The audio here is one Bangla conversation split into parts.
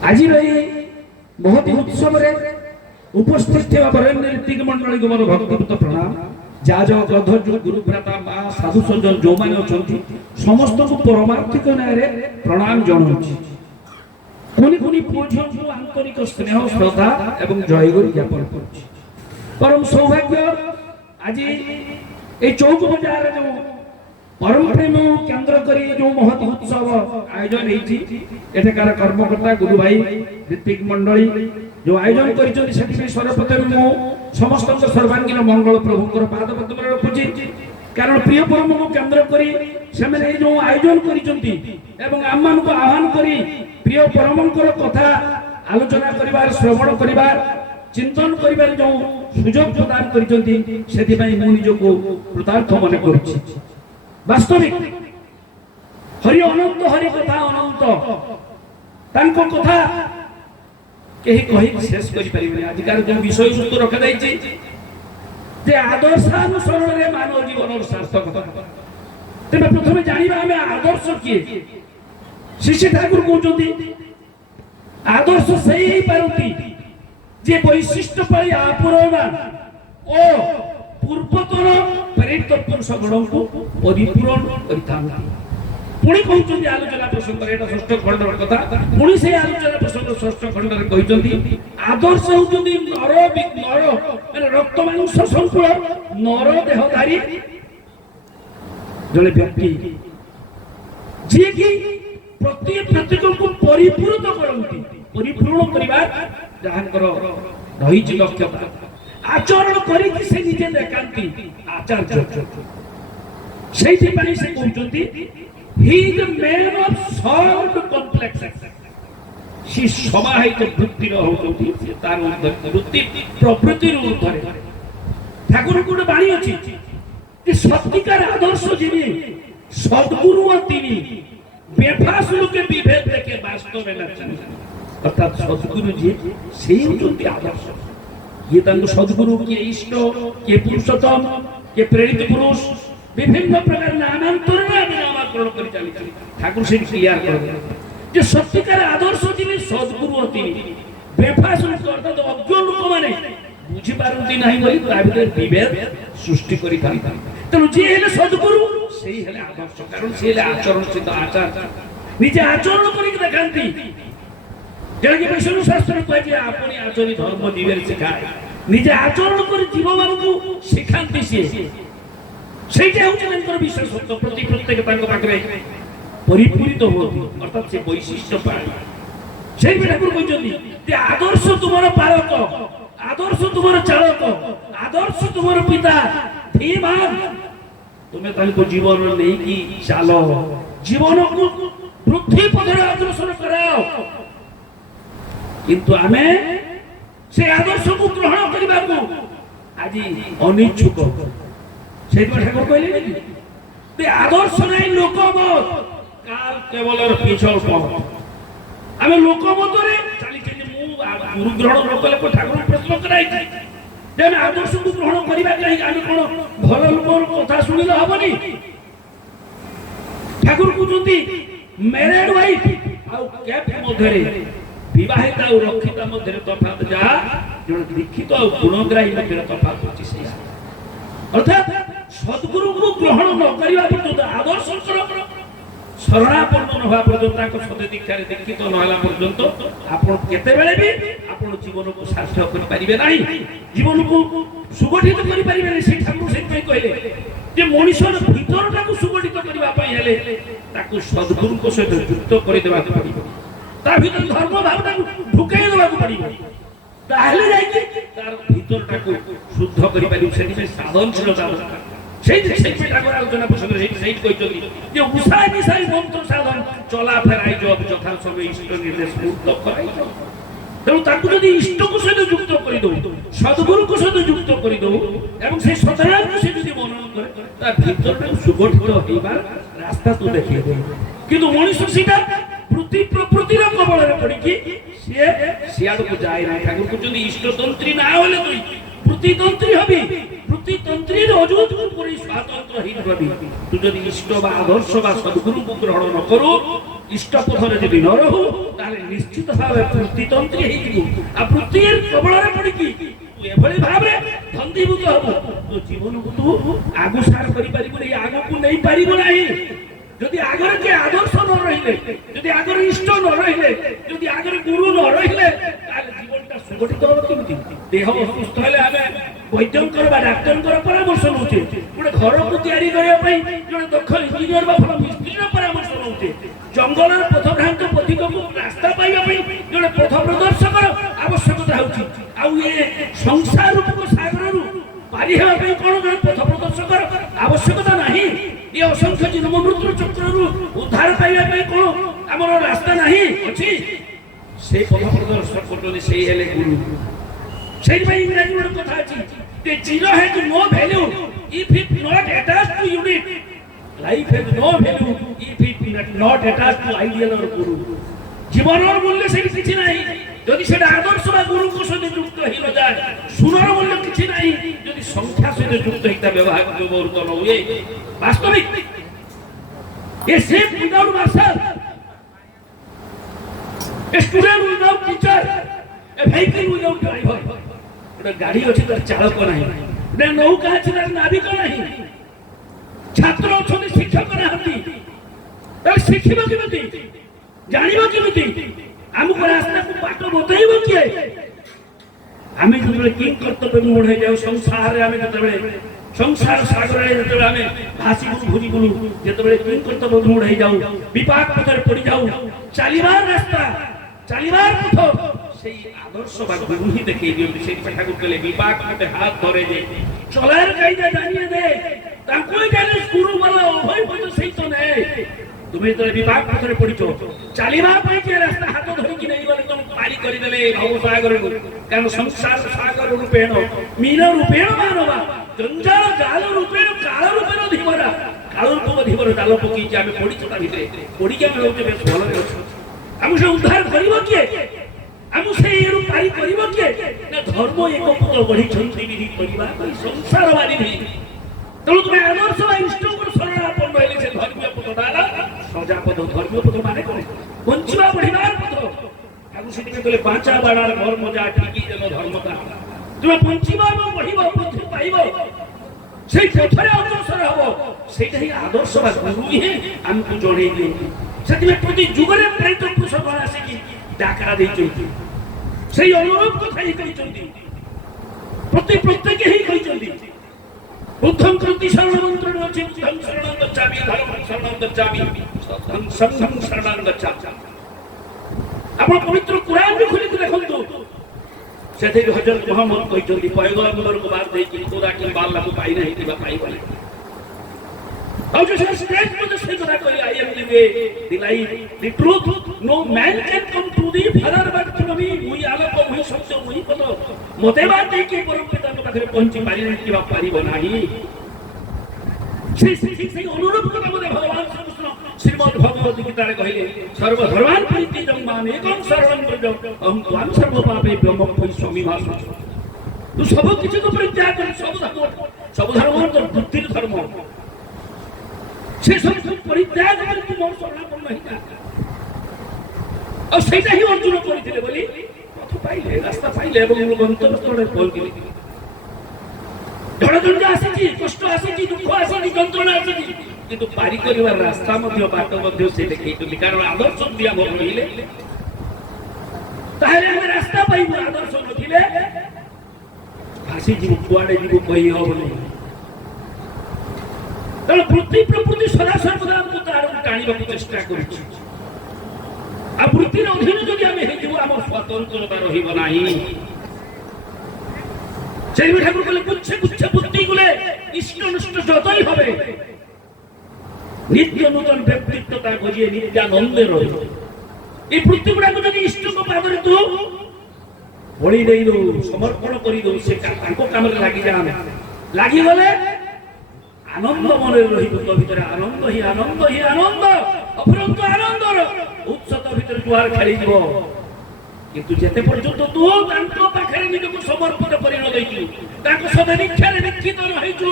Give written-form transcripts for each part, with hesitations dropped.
आज महती उत्सव उपस्थित बरेण्य ऋतिक मंडली को मोर भक्तिपूत प्रणाम। जा जो गध जो गुरुभ्राता माँ साधु सज्जन जो मैंने अच्छा समस्त को परमार्थिक न्याय प्रणाम जनाऊँगी। कुनि कुनि पुओ झिओ को आंतरिक स्नेह श्रद्धा एवं जयगुरु ज्ञापन करुछि। परम सौभाग्य आज ये चौक बजार जो परम प्रेम केंद्र करी जो महत उत्सव आयोजन एठाकार कर्मकर्ता गुरु भाई ऋतिक मंडली जो आयोजन कर सर्वप्रथम मु समस्त सर्वांगीन मंगल प्रभुंर पाद पद्म रखुची। कारण प्रिय परम को केंद्र करी से जो आयोजन कर आम को आह्वान करी प्रिय परमंकर कथा आलोचना करिवार श्रवण करिवार चिंतन करिवार जो सुजोग प्रदान करिसें मु निजको कृतार्थ मन करुछि। वास्तविक हरि अनंत हरि कथा अनंत तांको कथा कहीं कही शेष करि परिबे। आजिकार जो विषय वस्तु रखा जाइछि जे आदर्शानुसरण रे मानव जीवन सार्थकता तेरे प्रथमे जानिबा हमें आदर्श किए। श्री ठाकुर कहते आदर्श सही ही पारती जे वैशिष्ट्य पाई आपुरमा ओ पूर्वतन प्रेरित पुरुष गण को परिपूरण करिथांती। पुणी कहते आलोचना प्रसंग एटा षष्ठ खंडर कथा पुणी से आलोचना प्रसंग षष्ठ खंडर कहते आदर्श होउछन्ती नर नर रक्त मांस संकुल नर देहधारी जने व्यक्ति जे कि प्रत्येक को परिपूर्ण करती परिपूर्ण करवा जहांकर रही दक्षता आचरण करिक से निजे देखांती आचार्य से कहते he is the man of solved complex सी समाहित वृत्तिर होउछन्ती से तार वृत्ति प्रवृत्तिर ऊर्ध्वरे। ठाकुर को बाणी अछि कि सत्यकार आदर्श जिनि सद्गुरु तिनि बेफास लोके विभेद देखे वास्तव में लक्षण अर्थात सद्गुरु जी से होउछन्ती आदर्श। ये तांको सद्गुरु के इष्ट के पुरुषोत्तम के प्रेरित पुरुष विभिन्न प्रकार नामांतरण नामकरण कर चली ठाकुर से क्लियर कर जे सत्यकार आदर्श जिनि सद्गुरु तिनि बेफास लोक अर्थात अज्ञ लोक माने बुझी पारंती नाही बोली ता भीतर विभेद सृष्टि करि थांता। तेणु जे हेले सद्गुरु सेही हेले आदर्श कारण से हेले आचरण स्थित आचार निजे आचरण करि देखांती। जणके वैष्णव शास्त्र कहे जे आपनी आचरण धर्म जीवन सिखाए निजे आचरण कर जीव मानकु सिखांती सेटा होउछ तांकर विशेषत्व प्रति प्रत्येक तांको पाखरे परिपूरित होती अर्थात से वैशिष्ट्य पाए से ठाकुर कहते जे आदर्श तुमर पालक आदर्श तुमर चालक आदर्श तुमर पिता धीमान तुम्हें तांको जीवन नहीं कि चालो जीवन को पृथ्वी पथरे अग्रसर कराओ किंतु आमे से आदर्श को ग्रहण करबा को आज अनिच्छुक से ठाकुर कहले कि आदर्श नहीं लोकमत काल केवल पिछल पथ आमे लोकमत रे चली चली मु गुरु ग्रहण न कले को ठाकुर प्रश्न कराई जे आमे आदर्श को ग्रहण करबा कहीं आमे कोन भल लोकर कथा सुनिले हबनी। ठाकुर कहते मैरिड वाइफ आ कैप मधरे विवाहिता और रक्षिता मध्य तफात जा जन दीक्षित और गुणग्राही मध्य तफात होची से अर्थात सद्गुरु को ग्रहण न करिवा पर्यंत आदर्श शरणापन्न होवा पर्यंत सत्य दीक्षारे दीक्षित न होला पर्यंत आपण केते बेले भी आपण जीवन को सार्थक करि परिबे नाही जीवन को सुगठित करि परिबे नै। से ठाकुर से कहले जे मनुष्यर भीतरटा को सुगठित करिवा पई हेले ताकू सद्गुरु को सहित युक्त करि देबा पड़िबो ता भीतर धर्म भावटा ढुकाई देबा पड़िबो ताहले जाई तार भीतरटा को शुद्ध करि पारि से साधनशीलता से ठाकुर आलोचना प्रसंग से कहते जे उषा निशाई मंत्र साधन चला फेराई जब यथा समय इष्ट निर्देश मुक्त कराई तेणु ताकू जदि इष्ट को सहित युक्त कर दो सद्गुरु को सहित युक्त कर दो एवं से सदाचार को से जदि मनन करे ता भीतर सुगठित होइबार रास्ता तो देखिए किंतु मनुष्य सीधा प्रति प्रकृतिर कबल रे पड़ी कि से सियाड़ को जाय ना ठाकुर को जदि इष्ट तंत्री ना होले तो প্রতিতন্ত্রী হবি, প্রতিতন্ত্রীর অযুত করে স্বাতন্ত্রহীন হবি। তুই যদি ইষ্ট বা আদর্শ বা সদ্গুরুকে গ্রহণ ন করু, ইষ্ট পথরে যদি ন রহু, তাহলে নিশ্চিত ভাবে প্রতিতন্ত্রী হইଯିବୁ। আর প্রতির প্রবଳରେ পড়িকি এভଳି ভাবে ধନ୍ଦীভূত হব, তো জীবনକୁ তু আগু সার କରିପାରିବୁ ନାହିଁ, ଆଗକୁ ନେଇ ପାରିବୁ ନାହିଁ। যদি আগরে যে আদর্শ ন রহিলে, যদি আগরে ইষ্ট ন রহিলে, যদি আগরে গুরু ন রহিলে, তাহলে জীবনটা সংগঠিত হবে কেমতি? দেহ অসুস্থ হলে আমি বৈদ্যঙ্কর বা ডাক্তারଙ୍କର পরামর্শ নଉଛେ, ଗୋଟେ ଘରକୁ ତିଆରି କରିବା ପାଇଁ ଜଣେ ଦକ୍ଷ ଇଞ୍ଜିନିୟର ବା ଭଲ ମିସ୍ତ୍ରୀର ପରାମର୍ଶ ନଉଛେ, ଜଙ୍ଗଲର ପଥଭ୍ରାନ୍ତ ପଥିକକୁ ରାସ୍ତା ପାଇବା ପାଇଁ ଜଣେ ପଥ ପ୍ରଦର୍ଶକର ଆବଶ୍ୟକତା ହେଉଛି। ଆଉ ଏ ସଂସାର ରୂପକ ସାଗରରୁ ପାରି ହେବା ପାଇଁ କ'ଣ ଜଣେ ପଥ ପ୍ରଦର୍ଶକର ଆବଶ୍ୟକତା ନାହିଁ? ଏ ଅସଂଖ୍ୟ ଜନ୍ମ ମୃତ୍ୟୁ ଚକ୍ରରୁ ଉଦ୍ଧାର ପାଇବା ପାଇଁ କ'ଣ ଆମର ରାସ୍ତା ନାହିଁ? ଅଛି। সেই পথ প্রদর্শক করতে সেই হেলে গুরু। সেইভাবে ইংরেজি ଗୋଟେ কথা ଅଛି, যে zero has no value if it not attached to unit, life has no value if it not attached to ideal or guru। জীবনের মূল্য সেটি কিছু নাই যদি সেটা আদর্শ বা গুরুଙ୍କ সঙ্গে যুক্ত হইল যায়। সুরর মূল্য কিছু নাই যদি সংখ্যা সঙ্গে যুক্ত হইতা ব্যবহার ব্যবহৃত ন হুয়ে। বাস্তবিক a safe without marshal, a student without teacher, a vehicle without driver। ଗୋଟେ ଗାଡି ଅଛି ତାର ଚାଳକ ନାହିଁ, ଗୋଟେ ନୌକା ଅଛି ତାର ନାବିକ ନାହିଁ, ଛାତ୍ର ଅଛନ୍ତି ଶିକ୍ଷକ ନାହାନ୍ତି, ତାହେଲେ ଶିଖିବ କେମିତି? ଜାଣିବ କେମିତି? ଆମକୁ ରାସ୍ତାକୁ ବାଟ ବତାଇବ କିଏ? ଆମେ ଯେତେବେଳେ କିଂ କର୍ତ୍ତବ୍ୟ ମୋଡ଼ ହେଇଯାଉ ସଂସାରରେ, ଆମେ ଯେତେବେଳେ ସଂସାର ସାଗରରେ ଯେତେବେଳେ ଆମେ ଭାସିବୁ ଘୁରିବୁ, ଯେତେବେଳେ କିଂ କର୍ତ୍ତବ୍ୟ ମୋଡ଼ ହେଇଯାଉ, ବିପାକ ପଥରେ ପଡ଼ିଯାଉ, ଚାଲିବାର ରାସ୍ତା ଚାଲିବାର ପଥ সেই আদর্শ বা গুরু হি দেখিয়ে দিয়েছে। সেই ঠাকুর বলে বিপাক মতে হাত ধরে দে, চলার কায়দা জানিয়ে দে, তাকেই জানে গুরু বলা অভয় পথ সেই তো নেই। তুমি তো বিপাক পথরে পড়িছো, চালিবা পাই যে রাস্তা হাত ধরিকি নেই বলে তুমি পারি করে দেলে ভব সাগরକୁ। কারণ সংসার সাগর রূপেণ মীন রূপেণ মানবা, জঞ্জাল জাল রূপেণ কাল রূপেণ ধীবরা। কাল রূপ ধীবর জাল পকেইছি আমি পড়িছো তা ভিতরে, পড়িকি আমি রହୁଛେ বেশ ভଲରେ ଅଛୁ। ଆମକୁ ସେ ଉଦ୍ଧାର କରିବ କିଏ? ଆମକୁ ସେଇ ଇଏରୁ ପାରି କରିବ କିଏ? ନା ଧର୍ମ ଏକ ପୁତ୍ର ଗଢ଼ିଛନ୍ତି ବିଧି କରିବା ପାଇଁ ସଂସାର ମାରିବି। ତେଣୁ ତୁମେ ଆଦର୍ଶ ବା ଇଷ୍ଟଙ୍କର ଶରଣାପନ୍ନ ହେଲେ ସେ ଧର୍ମୀୟ ପଥଟା ହେଲା ସଜାପଦ। ଧର୍ମୀୟ ପଥ ମାନେ କ'ଣ? ବଞ୍ଚିବା ବଢ଼ିବାର ପଥ। ତାକୁ ସେଥିପାଇଁ କହିଲେ ବାঁচা বাড়ার ধর্ম যা ঠিকই যেন ধর্মতা। ତୁମେ ବଞ୍ଚିବ ଏବଂ ବଢ଼ିବ, ପୃଥ୍ୱୀ ପାଇବ, সেই পথରେ ଅଗ୍ରସର ହବ। ସେଇଟା ହିଁ ଆଦର୍ଶ ବା ଗୁରୁ ହିଁ ଆମକୁ ଜଣେଇ ଦିଅନ୍ତି। ସେଥିପାଇଁ ପ୍ରତି ଯୁଗରେ ପ୍ରେରିତ ପୁରୁଷଗଣ ଆସିକି ଡାକରା ଦେଇଛନ୍ତି, সেই অনুরূপ কথা ହିଁ କହିଛନ୍ତି। ପ୍ରତ୍ୟେକ ହିଁ କହିଛନ୍ତି। ବୁଦ୍ଧଂ କୃତି ଶରଣ ମନ୍ତ୍ରରେ ଅଛି, ବୁଦ୍ଧଂ ଶରଣଂ ଗଚ୍ଛାମି, ଧର୍ମଂ ଶରଣଂ ଗଚ୍ଛାମି, ସଂଘଂ ଶରଣଂ ଗଚ୍ଛାମି। ଆପଣ ପବିତ୍ର କୁରାନକୁ ଖୋଲିକି ଦେଖନ୍ତୁ, ସେଥିରେ ହଜରତ ମୁହମ୍ମଦ କହିଛନ୍ତି ପୟଗମ୍ବରକୁ ବାଦ ଦେଇକି ଖୋଦା କିମ୍ବା ଆଲ୍ଲାହକୁ ପାଇ ନାହିଁ କିମ୍ବା ପାଇବ ନାହିଁ। ଆଉ ଯେ ସ୍ଟ୍ରେଟ ମତେ ସେଇ କଥା କହିଲେ, I am the way, the life, the truth, no man can come to the father but through me। ମୁଇଁ ଆଲୋକ, ମୁଇଁ ସତ୍ୟ, ମୁଇଁ ପଥ, ମତେ ବାଦ ଦେଇକି ପରମ ପିତାଙ୍କ ପାଖରେ ପହଞ୍ଚି ପାରିବେ କିମ୍ବା ପାରିବ ନାହିଁ। সেই অনুরূপ কথা মধ্যে ভগবান শ্রীকৃষ্ণ শ্রীমদ ভগবত গীতায় কহিলেন সর্বধর্মান পরিত্যাজ্য মান একং শরণং ব্রজ অহং ত্বাং সর্বপাপেভ্যো মোক্ষয়িষ্যামি মা শুচি। তু সব কিছুকে পরিত্যাগ করে সব ধর্ম তো বুদ্ধির ধর্ম, সে সব পরিত্যাগ করে তু মোর শরণাপন্ন হইতা। আর সেইটা হি অর্জুন করেছিলে বলি পথ পাইলে, রাস্তা পাইলে এবং গন্তব্যস্থলে পৌঁছলে। ঝড়ঝঞ্ঝা আসিছি, কষ্ট আসিছি, দুঃখ আসিছি, যন্ত্রণা আসিছি, কিন্তু পারি করিবার রাস্তা ମଧ୍ୟ বাট ମଧ୍ୟ ସେ ଦେଖେଇଛନ୍ତି। কারণ আদর্শ যদি আমার রহিলে তাহলে আমি রাস্তা পাইব, আদর্শ নথিলে ভাসি ଯିବୁ, କୁଆଡେ ଯିବୁ କହି ହବନି। ତେଣୁ ବୃତ୍ତି ପ୍ରକୃତି ସଦାସର୍ବଦା ଆମକୁ ତା ଆଡ଼କୁ ଟାଣିବାକୁ ଚେଷ୍ଟା କରୁଛି। ଆଉ ବୃତ୍ତିର ଅଧୀନ ଯଦି ଆମେ ହେଇଯିବୁ ଆମର ସ୍ୱତନ୍ତ୍ରତା ରହିବ ନାହିଁ। সেই ঠাকুর বলে গুচ্ছে গুচ্ছে বুদ্ধি গুলে ইষ্ট নষ্ট যতই হবে, নিত্য নূতন ব্যক্তিত্বতা গজিয়ে নিত্যানন্দে রহিব। এই বৃত্তি গুড়াক যদি ইষ্টক পাদরে তু বলি দেই দৌ, সমর্পণ করি দৌ, সে তাঙ্ক কামরে লাগি যান, লাগিগলে আনন্দ মনে রহিব। তো ভিতরে আনন্দ হি আনন্দ হি আনন্দ, অফুরন্ত আনন্দর উৎসত ভিতরে জুয়ার খেলিব। কিন্তু যেতে পর্যন্ত ତୁ ତାଙ୍କ ପାଖରେ ନିଜକୁ ସମର୍ପିତ କରି ନ ଦେଇଛୁ, ତାଙ୍କ ସହ ଦୀକ୍ଷାରେ ଦୀକ୍ଷିତ ରହିଛୁ,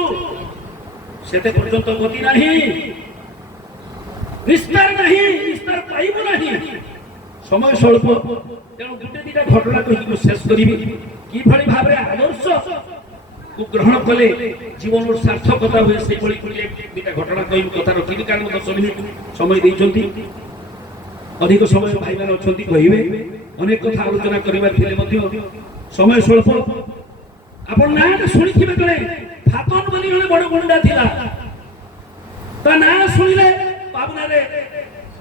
ସେତେ ପର୍ଯ୍ୟନ୍ତ ଗତି ନାହିଁ, ନିସ୍ତାର ନାହିଁ, ନିସ୍ତାର ପାଇବୁ ନାହିଁ। ସମୟ ସ୍ୱଳ୍ପ, ତେଣୁ ଗୋଟେ ଦିଟା ଘଟଣା କହିକି ଶେଷ କରିବି। କିଭଳି ଭାବରେ ଆଦର୍ଶକୁ ଗ୍ରହଣ କଲେ ଜୀବନର ସାର୍ଥକତା ହୁଏ, ସେଇଭଳି ଦିଟା ଘଟଣା କହିବି। କଥା ରଖିବି କାରଣ 10 ମିନିଟ୍ ସମୟ ଦେଇଛନ୍ତି, ଅଧିକ ସମୟ ଭାଇମାନେ ଅଛନ୍ତି କହିବେ, ଅନେକ କଥା ଆଲୋଚନା କରିବାର ଥିଲେ ମଧ୍ୟ ସମୟ ସ୍ୱଳ୍ପ। ଆପଣ ନାଁଟା ଶୁଣିଥିବେ ଜଣେ ଫାତନ ବୋଲି ଜଣେ ବଡ ଗୁଣ୍ଡା ଥିଲା, ତା ନାଁ ଶୁଣିଲେ ପାବୁନାରେ,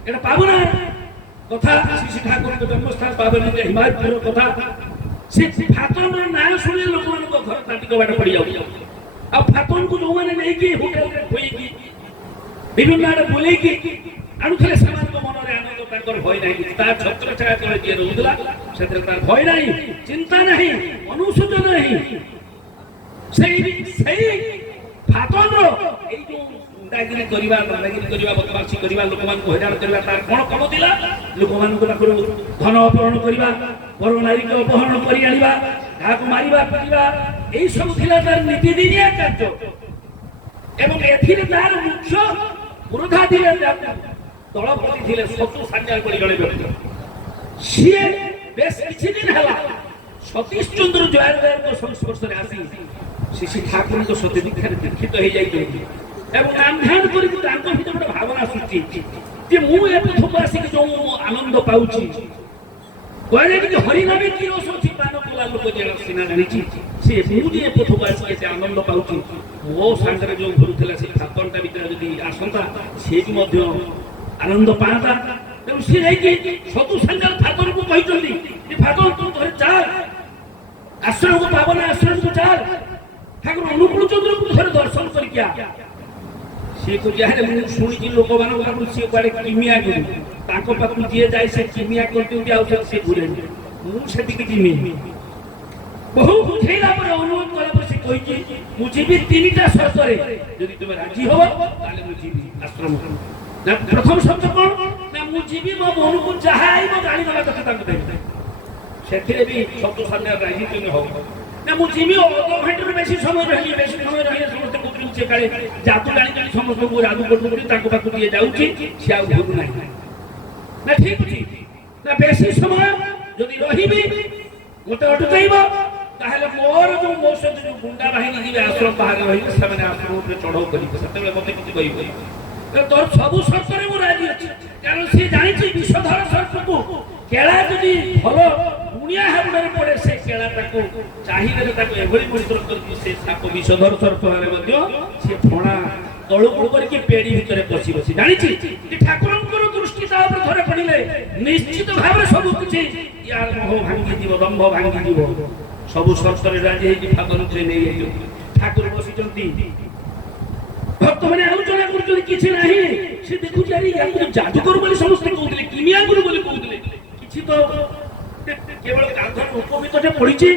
ଏଟା ପାବୁନା କଥା, ଶ୍ରୀ ଠାକୁରଙ୍କ ଜନ୍ମସ୍ଥାନ ପାବନୀରେ ହିମାୟତପୁର କଥା। ସେ ଫାତନର ନାଁ ଶୁଣିଲେ ଲୋକମାନଙ୍କ ଘର ତାଟିକ ବାଟ ପଡ଼ିଯାଉଛି। ଆଉ ଫାତନକୁ ଯୋଉମାନେ ନେଇକି ହୋଟେଲରେ ଖୋଇକି ବିଭିନ୍ନ ଆଡେ ବୁଲେଇକି ଆଣୁଥିଲେ, ସେମାନଙ୍କ ମନରେ ଆନନ୍ଦ, ତାଙ୍କର ଭୟ ନାହିଁ। ତା ଛତ୍ର ଛାୟା ତଳେ ଯିଏ ରହୁଥିଲା ସେଥିରେ ତାର ଭୟ ନାହିଁ, ଚିନ୍ତା ନାହିଁ, ଅନୁଶୋଚନ ନାହିଁ। ସେଇ ଫାତନର ଏଇ ଯୋଉ ଗୁଣ୍ଡାଗିରି କରିବା, ଦାଦାଗିରି କରିବା, ବଦମାସି କରିବା, ଲୋକମାନଙ୍କୁ ହଇରାଣ କରିବା, ତାର କଣ କାମ ଥିଲା? ଲୋକମାନଙ୍କ ପାଖରୁ ଧନ ଅପହରଣ କରିବା, ପର ନାରୀକୁ ଅପହରଣ କରି ଆଣିବା, କାହାକୁ ମାରିବା, ପିଟିବା, ଏଇ ସବୁ ଥିଲା ତାର ନୀତିଦିନିଆ କାର୍ଯ୍ୟ। ଏବଂ ଏଥିରେ ତାର ମୁଖ୍ୟ ପୁରୋଧା ଥିଲେ, ଦଳପତି ଥିଲେ ସତୁ ସାନ୍ୟାଲ ବୋଲି ଜଣେ ବ୍ୟକ୍ତି। ସିଏ ବେଶ କିଛି ଦିନ ହେଲା ସତୀଶ ଚନ୍ଦ୍ର ଜୟାରଙ୍କ ସଂସ୍ପର୍ଶରେ ଆସି ଶ୍ରୀ ଠାକୁରଙ୍କ ସତ୍ୟ ଦୀକ୍ଷାରେ ଦୀକ୍ଷିତ ହେଇଯାଇଛନ୍ତି ଏବଂ ନାମଧ୍ୟାନ କରିକି ତାଙ୍କ ଭିତରେ ଗୋଟେ ଭାବନା ସୃଷ୍ଟି ହେଇଛି ଯେ ମୁଁ ଏ ପଥକୁ ଆସିକି ଯୋଉ ଆନନ୍ଦ ପାଉଛି, କହିଲେ ଟିକେ ହରିନାମେ କି ରସ ଅଛି, ପ୍ରାଣ କଲା ଲୋକ ଯେ ସିନା ଜାଣିଛି, ସେ ମୁଁ ଯେ ଏ ପଥକୁ ଆସିକି ସେ ଆନନ୍ଦ ପାଉଛି, ମୋ ସାଙ୍ଗରେ ଯୋଉ ଘୁରୁଥିଲା ସେ ଫାତନଟା ଭିତରେ ଯଦି ଆସନ୍ତା, ସେ ବି ମଧ୍ୟ ଆନନ୍ଦ ପାଆନ୍ତା। ତେଣୁ ସିଏ ଯାଇକି ସତୁ ସାନ୍ୟାଲ ଫାତନକୁ କହିଛନ୍ତି ଯେ ଫାତନ ତୁ ଧରେ ଚାଲ, ଆଶ୍ରମକୁ ପାବନା ଆଶ୍ରମକୁ ଚାଲ, ଠାକୁର ଅନୁକୂଳ ଚନ୍ଦ୍ରକୁ ଥରେ ଦର୍ଶନ କରିକି ଆ। ସିଏ କହୁଛି ଆରେ ମୁଁ ଶୁଣିଛି ଲୋକମାନଙ୍କ ପାଖରୁ ସିଏ କୁଆଡେ କିମିଆ ଗୁରୁ, ତାଙ୍କ ପାଖକୁ ଯିଏ ଯାଏ ସେ କିମିଆ କରିଦିଅନ୍ତି, ଆଉ ସେ ଘୁରେନି, ମୁଁ ସେଠିକି ଯିମି। ବହୁ ବୁଝେଇଲା ପରେ, ଅନୁରୋଧ କଲା ପରେ ସେ କହିଛି ମୁଁ ଯିବି 3ଟା ସର୍ତ୍ତରେ, ଯଦି ତୁମେ ରାଜି ହବ ତାହେଲେ ମୁଁ ଯିବି ଆଶ୍ରମକୁ। ନା ପ୍ରଥମ ସର୍ତ୍ତ କଣ? ନା ମୁଁ ଯିବି, ମୋ ମନକୁ ଯାହା ଆଇବ ଗାଳି ଦେବା କଥା ତାଙ୍କୁ ଦେବି। ସେଥିରେ ବି ସତୁ ସାନ୍ୟାଲ ରାଜି ତୁମେ ହବ ନା? ମୁଁ ଯିବି, ଅଧଘଣ୍ଟାରୁ ବେଶୀ ସମୟ ରହିଲି, ବେଶୀ ସମୟ ରହିଲେ ସମସ୍ତେ କହୁଛନ୍ତି ସେ କାଳେ ଯାଦୁ ଜାଣିଛନ୍ତି, ସମସ୍ତଙ୍କୁ ଯାଦୁ କରୁଛନ୍ତି, ତାଙ୍କ ପାଖକୁ ଯିଏ ଯାଉଛି ସେ ଆଉ ଘୁରୁ ନାହିଁ। ନା ଠିକ ଅଛି, ନା ବେଶୀ ସମୟ ଯଦି ରହିବି ମତେ ଅଟକାଇବ, ତାହେଲେ ମୋର ଯୋଉ ମୋ ସହିତ ଯୋଉ ଗୁଣ୍ଡା ବାହିନୀ ଯିବେ ଆଶ୍ରମ ବାହାରେ ରହିବେ, ସେମାନେ ଆଶ୍ରମ ଉପରେ ଚଢଉ କରିବେ, ସେତେବେଳେ ମତେ କିଛି କହିବେ। ତୋର ସବୁ ସର୍ତ୍ତରେ ମୁଁ ରାଜି ଅଛି, କାରଣ ସେ ଜାଣିଛି ବିଷଧର ସର୍ପକୁ କେଳା ଯଦି ଭଲ ଗୁଣିଆ ହାବୁଡରେ ପଡେ, ସେ କେଳା ତାକୁ ଚାହିଦାରେ ତାକୁ ଏଭଳି ପରିଶ୍ରମ କରିଛି, ସେ ସାପ ବିଷଧର ସର୍ପ ହେଲେ ମଧ୍ୟ ସେ ଫଣା ତଳୁକୁ କରିକି ପେଡି ଭିତରେ ପଶି ବସି ଜାଣିଛି ଯେ ଠାକୁରଙ୍କର ଦୃଷ୍ଟି ତା ଉପରେ ଥରେ ପଡିଲେ ନିଶ୍ଚିତ ଭାବରେ ସବୁ କିଛି ୟାର ମୋହ ଭାଙ୍ଗିଯିବ, ଦମ୍ଭ ଭାଙ୍ଗିଯିବ। ସବୁ ସର୍ତ୍ତରେ ରାଜି ହେଇକି ଫାତନକୁ ନେଇଯାଇଛନ୍ତି। ଠାକୁର ବସିଛନ୍ତି, ଭକ୍ତମାନେ ଆଲୋଚନା କରୁଛନ୍ତି, କିଛି ନାହିଁ। ସେ ଦେଖୁଛି ଆରେ ୟାକୁ ଯାଦୁକର ବୋଲି ସମସ୍ତେ କହୁଥିଲେ, କିମିଆ ଗୁରୁ ବୋଲି କହୁଥିଲେ, କିଛି ତ କେବଳ କାନ୍ଧର ଉପବିତଟେ ପଡିଛି,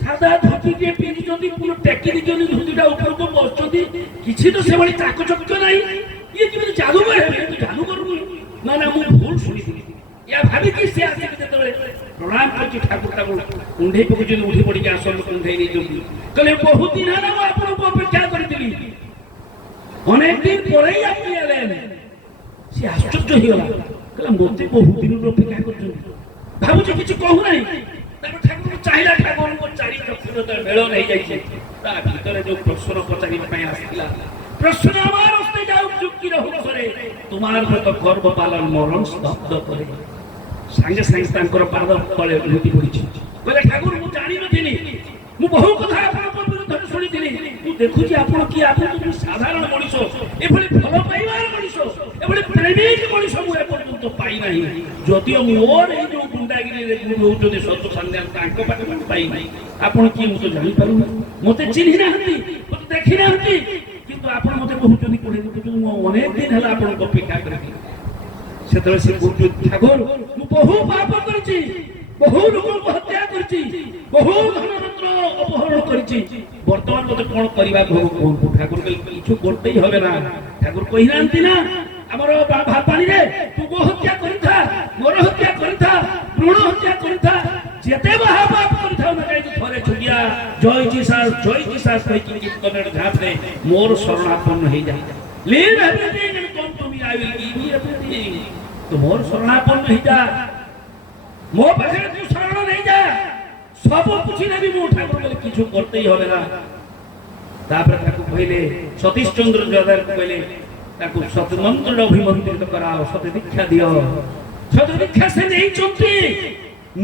ସାଦା ଧୋତିଟିଏ ପିନ୍ଧିଛନ୍ତି, ପୁଣି ଟେକି ଦେଇଛନ୍ତି ଧୋତିଟା ଉପରକୁ ବସୁଛନ୍ତି, କିଛି ତ ସେଭଳି ଚାକଚକ୍ୟ ନାହିଁ। ଇଏ କେମିତି ଯାଦୁକର ହେବେ? ଯାଦୁକର ନା ନା ମୁଁ ଭୁଲ ଶୁଣିଥିଲି। ୟା ଭାବିକି ସେ ଆସିକି ଯେତେବେଳେ ପ୍ରଣାମ କରିଛି, ଠାକୁର ତାକୁ କୁଣ୍ଢେଇ ପକେଇଛନ୍ତି, ଉଠି ପଡିକି ଆସନ କୁଣ୍ଢେଇ ନେଇଛନ୍ତି, କହିଲେ ବହୁତ ଦିନ ହେଲା ମୁଁ ଆପଣଙ୍କୁ ଅପେକ୍ଷା କରିଥିଲି, ଅନେକ ଦିନ ପରେ আপনি এলেন। সে আশ্চর্য হয়ে গেল, କହିଲା ମୋତେ ବହୁତ ଦିନରୁ ଅପେକ୍ଷା କରିଛନ୍ତି, ଭାବୁଛି କିଛି କହୁନାହିଁ। ତାପରେ ଠାକୁର ଚାହିଁଲା, ଠାକୁରଙ୍କ ଚାରି ଚକ୍ଷୁର ମେଳନ ହେଇଯାଇଛି, ତା ଭିତରେ ଯୋଉ ପ୍ରଶ୍ନ ପଚାରିବା ପାଇଁ ଆସିଥିଲା, প্রশ্ন আমার হস্তে যাও যুক্তির হুঁসরে, তোমার মতো গর্ব পালন মরণ স্তব্ধ করে। সাঙ্গে সাঙ্গে তাঙ্কর পাদ তলে লুটি পড়িছি, বলে ঠাকুর ମୁଁ ଜାଣିନଥିଲି, ମୁଁ ବହୁ କଥା ଆପଣଙ୍କ ବିରୁଦ୍ଧରେ ଶୁଣିଥିଲି, ମୁଁ ଦେଖୁଛି ଆପଣ କି ଆପଣ ସାଧାରଣ ମଣିଷ, ଏଭଳି ଭଲ ପାଇବାର ମଣିଷ, ଏଭଳି ପ୍ରେମିକ ମଣିଷ ମୁଁ ଏପର୍ଯ୍ୟନ୍ତ ପାଇନାହିଁ। ଯଦିଓ ମୋର ଏଇ ଯୋଉ ଗୁଣ୍ଡାଗିରିରେ ରହୁଛନ୍ତି ସତୁ ସାନ୍ୟାଲ, ତାଙ୍କ ପାଖରେ ମୁଁ ପାଇନାହିଁ। ଆପଣ କିଏ ମୁଁ ତ ଜାଣିପାରୁନି, ମୋତେ ଚିହ୍ନି ନାହାନ୍ତି, ମୋତେ ଦେଖି ନାହାନ୍ତି, କିନ୍ତୁ ଆପଣ ମୋତେ କହୁଛନ୍ତି ମୁଁ ଅନେକ ଦିନ ହେଲା ଆପଣଙ୍କ ଅପେକ୍ଷା କରିବି। ସେତେବେଳେ ସେ କହୁଛନ୍ତି ଠାକୁର ମୁଁ ବହୁ ପାପ କରିଛି, বহু ଲୋକଙ୍କୁ ହତ୍ୟା କରିଛି, ବହୁ ଧନରତ୍ନ ଅପହରଣ କରିଛି, ବର୍ତ୍ତମାନ ମୋତେ କଣ କରିବାକୁ ହବ କୁହନ୍ତୁ। ଠାକୁର କିଛି ଗୋଟେଇ হবে না। ଠାକୁର କହିନାହାନ୍ତି ନା ଆମର ବାଣୀରେ ତୁ ଗୋ ହତ୍ୟା କରିଥା, ମୋର ହତ୍ୟା କରିଥା, ଭ୍ରୂଣ ହତ୍ୟା କରିଥା, Jesus জয় Jesus কইকি কীর্তনের ঝাপে মোর শরণাপন্ন হয়ে যায় leave everything and come to me I will give you everything তো মোর শরণাপন্ন হয়ে যা মো পাখে তুই শরণ নেই যা সব কিছু নেবি মো ঠাকুর বলে কিছু করতেই হবে না তারপরে তাকে কইলে সতীশ চন্দ্র জয়দার কইলে তাকে সতমন্ত্র অভিমন্ত্রিত করাও সত দীক্ষা দিও সত দীক্ষা সে নেই চলতি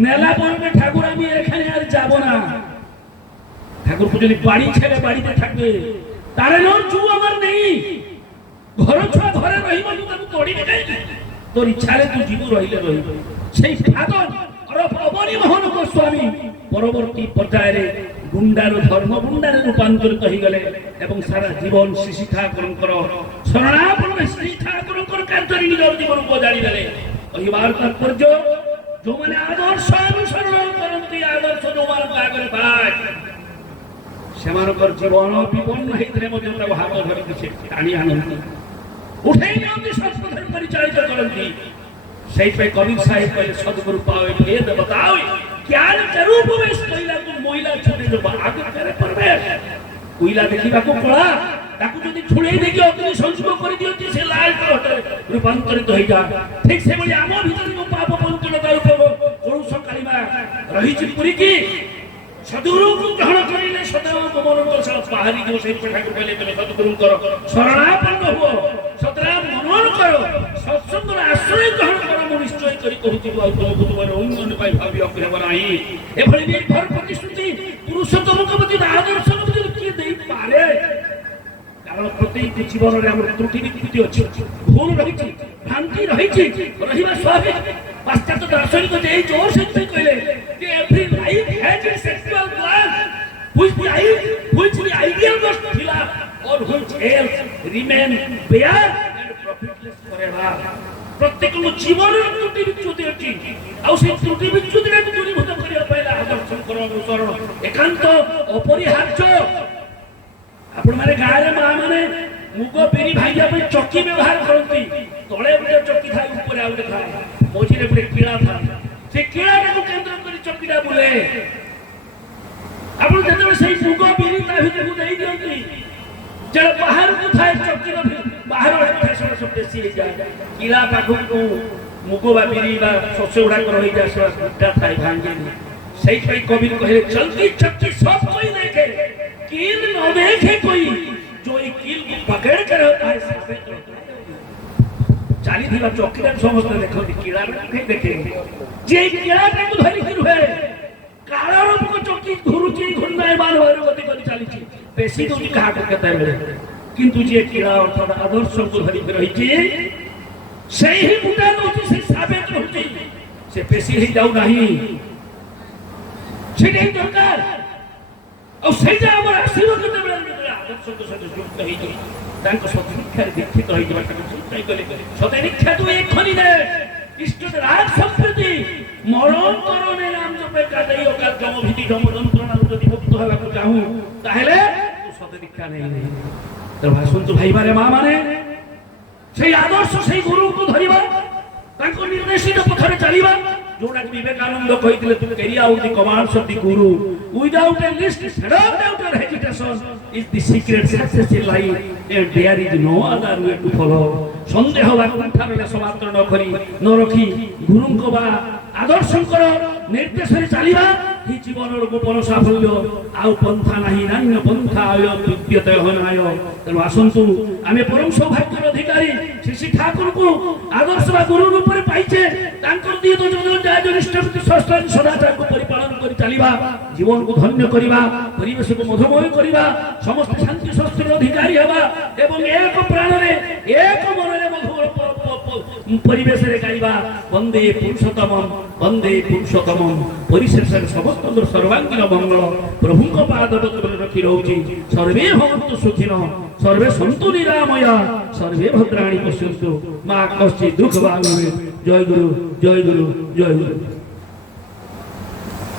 নেলা বলবে ঠাকুর আমি এখানে আর যাব না ঠাকুর যদি বাড়ি ছেড়ে বাড়িতে থাকবে তারে নোর চু আমার নেই ঘর ছুয়া ঘরে রহিব তু তাকে তড়িবে যাই তোর ইচ্ছারে তুই জীবু রহিলে রহিব সেই ফাদন অবনী মোহন গোস্বামী পরবর্তী পর্যায়ে গুন্ডার ধর্ম গুন্ডারে রূপান্তরিত হয়ে গেলে এবং সারা জীবন শ্রী ঠাকুরঙ্কর শরণাপন্ন শ্রী ঠাকুরঙ্কর কার্যরে নিজের জীবন বজাড়ি দেলে কহিবার তাৎপর্য ଯୋଉମାନେ ଆଦର୍ଶ ଅନୁସରଣ କରନ୍ତି ଆଦର୍ଶ ଯୋଉମାନଙ୍କ ଆଗରେ ଥାଏ ସେମାନଙ୍କର ଜୀବନ ବିପନ୍ନ ହେଇଥିଲେ ମଧ୍ୟ ତାକୁ ହାତ ଧରିକି ସେ ଟାଣି ଆଣନ୍ତି ଉଠେଇ ନିଅନ୍ତି ସଂସ୍କୃତରେ ପରିଚାଳିତ କରନ୍ତି ସେଇଥିପାଇଁ କବିର ସାହେବ କହିଲେ ସଦ୍ଗୁରୁ ପାଓ ଭେଦ ବତାଓ ଜ୍ଞାନ के रूप में କହିଲା ତୁ ମହିଳା ଛୁଟି ଯୋ ଆଗ करे परवेश କୋଇଲା ଦେଖିବାକୁ କଳା ତାକୁ ଯଦି ଛୁଳେଇ ଦେଇକି ଅଗ୍ନି ସଂଯୋଗ କରି ଦିଅନ୍ତି ସେ ଲାଲ କଲରରେ ରୂପାନ୍ତରିତ ହେଇଯାଏ ଠିକ ସେଭଳି ଆମ ଭିତରେ ଯୋଉ ପାପ ପଞ୍ଚଳତା ରୂପ କଳୁଷ କାଳିମା ରହିଛି ପୁରୀକି ସଦ୍ଗୁରୁଙ୍କୁ ଗ୍ରହଣ କରିଲେ ସଦାଙ୍କ ମନୋବଳ ସହ ବାହାରି ଯିବ ସେଇ ଠାକୁର କହିଲେ ତମେ ସଦ୍ଗୁରୁଙ୍କର ଶରଣାପନ୍ନ ହୁଅ ସତରାମ ମନନ କର ସତ୍ସଙ୍ଗର ଆଶ୍ରୟ ଗ୍ରହଣ କର ମୁଁ ନିଶ୍ଚୟ କରି କହୁଛି ଆଉ ତୁମକୁ ତୁମର ଉନ୍ନୟନ ପାଇଁ ଭାବିବାକୁ ହେବ ନାହିଁ ଏଭଳି ନିର୍ଭର ପ୍ରତିଶ୍ରୁତି ପୁରୁଷୋତ୍ତମଙ୍କ ପ୍ରତି ଆଦର୍ଶ କିଏ ଦେଇପାରେ কারণ প্রত্যেক জীবনের আমার ত্রুটি বিকৃতি আছে ভুল রয়েছে ভ্রান্তি রয়েছে রহিবা স্বাভাবিক পাশ্চাত্য দার্শনিক যে এই জোর সে কইলে যে every life has a sexual gland which the ideal must fill up or which else remain bare and profitless forever প্রত্যেক জীবনের ত্রুটি বিচ্যুতি আছে আর সেই ত্রুটি বিচ্যুতিকে দূরীভূত করিয়া পাইলে আদর্শন অনুসরণ একান্ত অপরিহার্য आपण माने गारे मा माने मुगो पेरी भाईया पे चक्की व्यवहार करती तळे गुटे चक्की थाई ऊपर आउटे थाई मोझिरे गुटे कीड़ा थाई से कीड़ा को केंद्र करी चक्कीटा बुले आपण जते सेई मुगो पेरी ता भितर को देई दियंती जे बाहर को थाई चक्की रो बाहर रे सब सब देसी हे जाय कीड़ा पाखु को मुगो बा पेरी बा ससे उडा कर होई जाय सब गुटा थाई भांगी सेई पई कबीर कहे चलती चक्की सब कोई देखे कील न देखे कोई जो एक कील को पकड़ कर होता है सफेद चाली दिला चौकीदार समस्त देखो कीड़ा नहीं देखे जे कीड़ा को धरि कि रुहे काला रंग को चौकी घुरुची घुन्नाय मान होर गति कर चाली छी बेसी दूर कहा को केते बेले किंतु जे कीड़ा अर्थात आदर्श को धरि कि रही छी सेही ही मुटा होची से साबित होची से बेसी ही जाऊ नहीं सेही दरकार और सेजा हमर आशीर्वाद केते बेले आदर्श को साथ जुक्त होई छी तांको सदीक्षा दीक्षित होई जबा ताई कले सदीक्षा तू एक खनी दे इष्ट राज संप्रति मरण करणे नाम जपे का देई ओका जम भीति जम যন্ত্রণা যদি মুক্ত হବାକୁ চাহু তাহলে তू सदीक्षा नहीं तो भाषण तो भाई मारे मां माने সেই আদর্শ সেই গুরুকে ধরিবা তাঙ্কো নির্দেশিত পথরে চালিবা जोड़ा विवेकानंद कहितले to carry out the commands of the guru without a list without a hesitation is the secret success in life and there is no other way to follow संदेह बा कंठा बेले समाप्त न करी न रखी गुरुंको बा आदर्शंकर निर्देशरे चालिबा ही जीवनर गोपन साफल्य आउ पंथा नाही नान्य पंथा आय विद्यते हनाय तेनु आसंतु आमे परम सौभाग्यर अधिकारी श्री ठाकुर को आदर्श बा गुरु रूप रे पाइछे तांकर दिए तो जो निष्ठापति संस्थान सदाचार को परिपालन करी चालिबा जीवन को धन्य करिबा परिवेश को मधुमय करिबा समस्त शांति शास्त्र अधिकारी हेबा एवं एक प्राण रे एक मन रे मधुर परिवेश रे गाइबा वंदे पुरुषोत्तम परिशेष समस्त सर्वांगीण मंगल प्रभु को पाद रखी रहउची सर्वे भवन्तु सुखिनो सर्वे सन्तु निरामय सर्वे भद्राणि पश्यन्तु मा कश्चित् दुःख भाग् भवेत् जय गुरु जय गुरु जय गुरु।